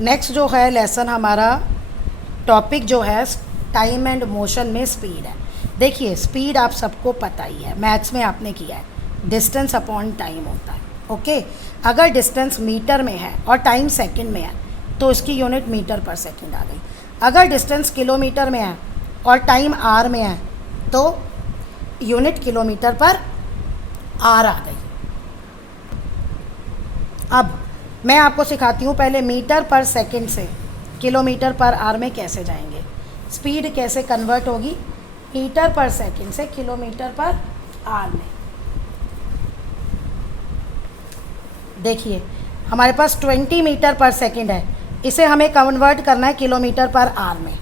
Next जो है lesson हमारा टॉपिक जो है टाइम एंड मोशन में स्पीड है। देखिए स्पीड आप सबको पता ही है, मैथ्स में आपने किया है, डिस्टेंस अपॉन टाइम होता है। ओके, अगर डिस्टेंस मीटर में है और टाइम सेकंड में है तो इसकी यूनिट मीटर पर सेकंड आ गई। अगर डिस्टेंस किलोमीटर में है और टाइम आर में है तो यूनिट किलोमीटर पर आर आ गई। अब मैं आपको सिखाती हूँ पहले मीटर पर सेकंड से किलोमीटर पर आर में कैसे जाएंगे, स्पीड कैसे कन्वर्ट होगी मीटर पर सेकंड से किलोमीटर पर आर में। देखिए हमारे पास 20 मीटर पर सेकंड है, इसे हमें कन्वर्ट करना है किलोमीटर पर आर में।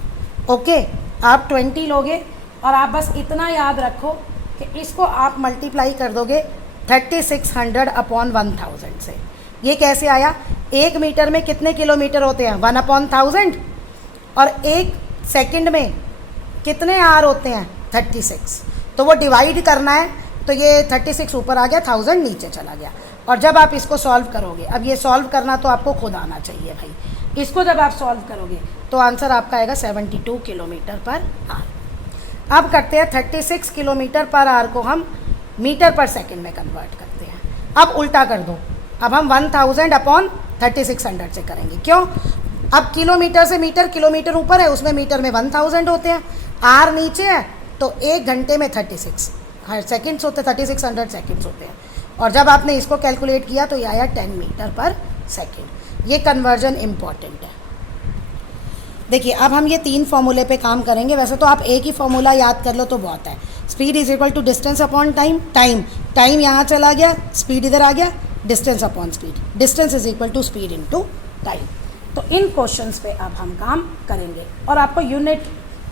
ओके, आप 20 लोगे और आप बस इतना याद रखो कि इसको आप मल्टीप्लाई कर दोगे 3600 अपॉन 1000 से। ये कैसे आया, 1 मीटर में कितने किलोमीटर होते हैं 1/1000 और 1 सेकंड में कितने आर होते हैं 36। तो वो डिवाइड करना है तो ये 36 ऊपर आ गया, 1000 नीचे चला गया। और जब आप इसको सॉल्व करोगे, अब ये सॉल्व करना तो आपको खुद आना चाहिए भाई, इसको जब आप सॉल्व करोगे तो आंसर आपका आएगा 72 किलोमीटर पर आर। अब करते हैं 36 किलोमीटर पर आर को हम मीटर पर सेकंड में कन्वर्ट करते हैं। अब उल्टा कर दो, अब हम 1000 अपॉन 3600 से करेंगे। क्यों, अब किलोमीटर से मीटर, किलोमीटर ऊपर है उसमें मीटर में 1000 होते हैं, आर नीचे है तो 1 घंटे में 36 सेकेंड्स होते, 3600 सेकेंड्स होते हैं। और जब आपने इसको कैलकुलेट किया तो ये आया 10 मीटर पर सेकेंड। ये कन्वर्जन इम्पॉर्टेंट है। देखिए अब हम ये 3 फॉर्मूले पे काम करेंगे, वैसे तो आप एक ही फॉर्मूला याद कर लो तो बहुत है। Speed is equal to distance upon time, time यहाँ चला गया, स्पीड इधर आ गया, distance upon speed, distance is equal to speed into time. तो इन क्वेश्चंस पे अब हम काम करेंगे और आपको यूनिट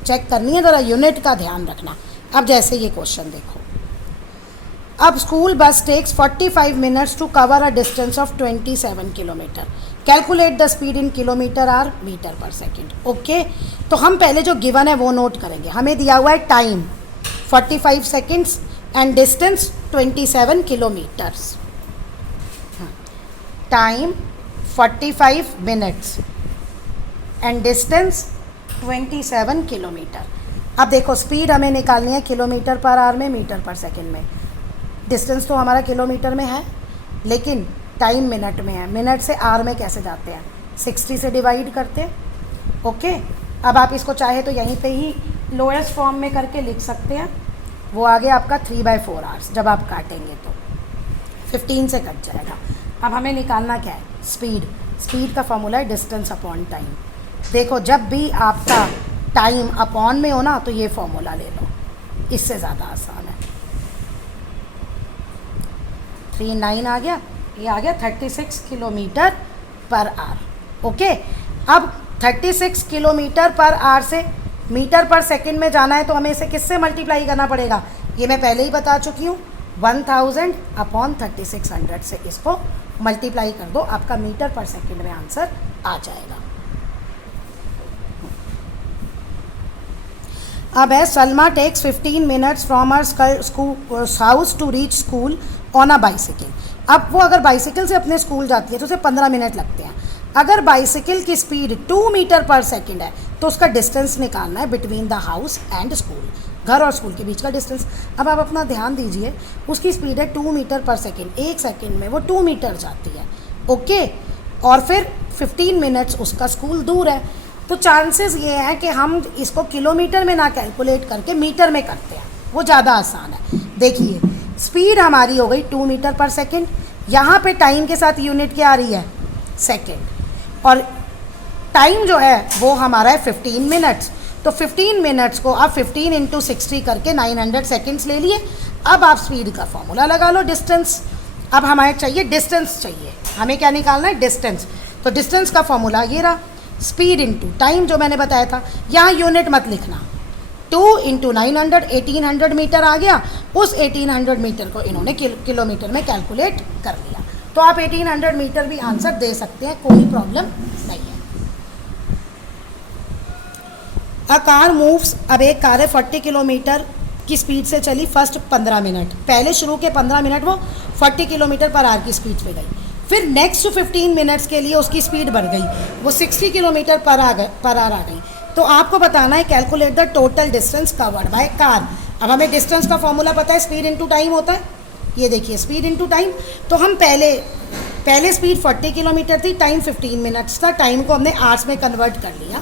चेक करनी है, ज़रा यूनिट का ध्यान रखना। अब जैसे ये क्वेश्चन देखो, अब school bus takes 45 minutes to cover a distance of 27 kilometer, calculate the speed in kilometer or meter per second. Okay, तो हम पहले जो गिवन है वो नोट करेंगे। हमें दिया हुआ है time 45 seconds and distance 27 kilometres. Time 45 minutes and distance 27 kilometre. अब देखो स्पीड हमें निकालनी है किलोमीटर पर आवर में, मीटर पर सेकंड में। डिस्टेंस तो हमारा किलोमीटर में है लेकिन टाइम मिनट में है, मिनट से आवर में कैसे जाते हैं 60 से डिवाइड करते हैं। ओके, अब आप इसको चाहे तो यहीं पे ही लोएस्ट फॉर्म में करके लिख सकते हैं। वो आ गया आपका 3/4 आवर्स, जब आप काटेंगे तो 15 से कट जाएगा। अब हमें निकालना क्या है, स्पीड का फॉर्मूला है डिस्टेंस अपॉन टाइम। देखो जब भी आपका टाइम अपॉन में हो ना तो ये फॉर्मूला ले लो, इससे ज़्यादा आसान है। 39 आ गया, ये आ गया 36 किलोमीटर पर आवर। ओके, अब 36 किलोमीटर पर आवर से मीटर पर सेकंड में जाना है तो हमें इसे किससे मल्टीप्लाई करना पड़ेगा, ये मैं पहले ही बता चुकी हूँ। 1000 अपॉन 3600 से इसको मल्टीप्लाई कर दो, आपका मीटर पर सेकंड में आंसर आ जाएगा। अब है Salma takes 15 minutes from her house to reach school on a bicycle. अब वो अगर बाइसिकल से अपने स्कूल जाती है तो उसे 15 मिनट लगते हैं। अगर बाइसिकल की स्पीड 2 मीटर पर सेकंड है तो उसका डिस्टेंस निकालना है between the house and school, घर और स्कूल के बीच का डिस्टेंस। अब आप अपना ध्यान दीजिए, उसकी स्पीड है 2 मीटर पर सेकंड, 1 सेकंड में वो 2 मीटर जाती है। ओके, और फिर 15 मिनट्स उसका स्कूल दूर है, तो चांसेस ये हैं कि हम इसको किलोमीटर में ना कैलकुलेट करके मीटर में करते हैं, वो ज़्यादा आसान है। देखिए स्पीड हमारी हो गई 2 मीटर पर सेकंड, यहाँ पे टाइम के साथ यूनिट क्या आ रही है सेकंड, और टाइम जो है वो हमारा है 15 मिनट्स। तो 15 मिनट्स को आप 15 × 60 करके 900 सेकेंड्स ले लिए। अब आप स्पीड का फॉर्मूला लगा लो, डिस्टेंस। अब हमें चाहिए डिस्टेंस, चाहिए हमें क्या निकालना है डिस्टेंस। तो डिस्टेंस का फॉर्मूला ये रहा, स्पीड इनटू टाइम जो मैंने बताया था। यहाँ यूनिट मत लिखना, 2 × 900 1800 मीटर आ गया। उस 1800 मीटर को इन्होंने किलोमीटर में कैलकुलेट कर लिया। तो आप 1800 मीटर भी आंसर दे सकते हैं, कोई प्रॉब्लम नहीं है। अ कार मूव्स, अब एक कार है 40 किलोमीटर की स्पीड से चली फर्स्ट 15 मिनट, पहले शुरू के 15 मिनट वो 40 किलोमीटर पर आवर की स्पीड पे गई। फिर नेक्स्ट 15 मिनट्स के लिए उसकी स्पीड बढ़ गई, वो 60 किलोमीटर पर आवर आ गई। तो आपको बताना है calculate the total distance covered by car. अब हमें डिस्टेंस का फॉर्मूला पता है, स्पीड इनटू टाइम होता है। ये देखिए स्पीड इनटू टाइम, तो हम पहले स्पीड 40 किलोमीटर थी, टाइम 15 मिनट्स था, टाइम को हमने आवर्स में कन्वर्ट कर लिया,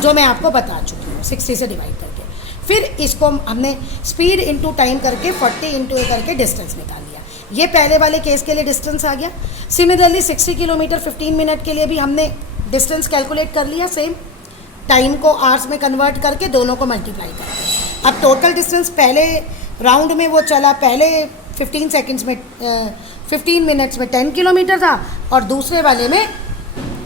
जो मैं आपको बता चुकी हूँ 60 से डिवाइड करके। फिर इसको हमने स्पीड इनटू टाइम करके 40 इंटू ए करके डिस्टेंस निकाल लिया। ये पहले वाले केस के लिए डिस्टेंस आ गया। सिमिलरली 60 किलोमीटर 15 मिनट के लिए भी हमने डिस्टेंस कैलकुलेट कर लिया, सेम टाइम को आवर्स में कन्वर्ट करके दोनों को मल्टीप्लाई करके। अब टोटल डिस्टेंस पहले राउंड में वो चला, पहले 15 मिनट्स में 10 किलोमीटर था और दूसरे वाले में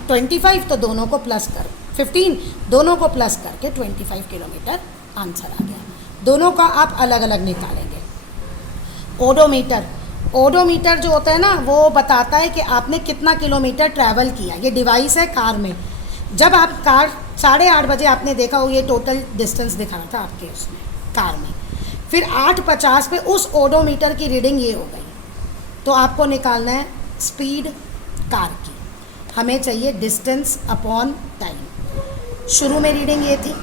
25, तो दोनों को प्लस कर 15, दोनों को प्लस करके 25 किलोमीटर आंसर आ गया। दोनों का आप अलग अलग निकालेंगे। ओडोमीटर जो होता है ना, वो बताता है कि आपने कितना किलोमीटर ट्रैवल किया। ये डिवाइस है कार में। जब आप कार 8:30 बजे आपने देखा हो, ये टोटल डिस्टेंस दिखा रहा था आपके उसमें कार में, फिर 8:50 पे उस ओडोमीटर की रीडिंग ये हो गई, तो आपको निकालना है स्पीड कार की। हमें चाहिए डिस्टेंस अपॉन टाइम। शुरू में रीडिंग ये थी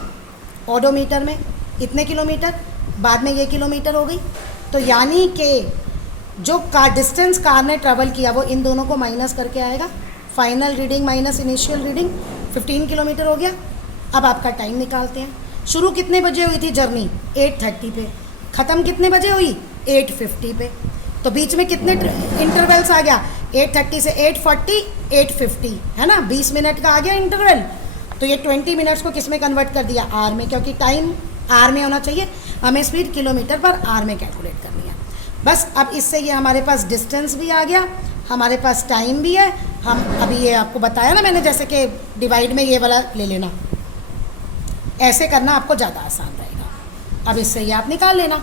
ओडोमीटर में इतने किलोमीटर, बाद में ये किलोमीटर हो गई, तो यानी कि जो डिस्टेंस कार ने ट्रैवल किया वो इन दोनों को माइनस करके आएगा। Final reading minus initial reading 15 kilometre हो गया। अब आपका टाइम निकालते हैं। शुरू कितने बजे हुई थी जर्नी? 8:30 पे। ख़त्म कितने बजे हुई? 8:50 पे। तो बीच में कितने इंटरवल्स आ गया? 8:30 से 8:40, 8:50, है ना, 20 मिनट का आ गया इंटरवल। तो ये 20 मिनट्स को किस में कन्वर्ट कर दिया? आर में, क्योंकि टाइम आर में होना चाहिए, हमें स्पीड किलोमीटर पर आर में कैलकुलेट करनी है। बस अब इससे ये हमारे पास डिस्टेंस भी आ गया, हमारे पास टाइम भी है। हम अभी ये आपको बताया ना मैंने, जैसे कि डिवाइड में ये वाला ले लेना, ऐसे करना आपको ज़्यादा आसान रहेगा। अब इससे ये आप निकाल लेना।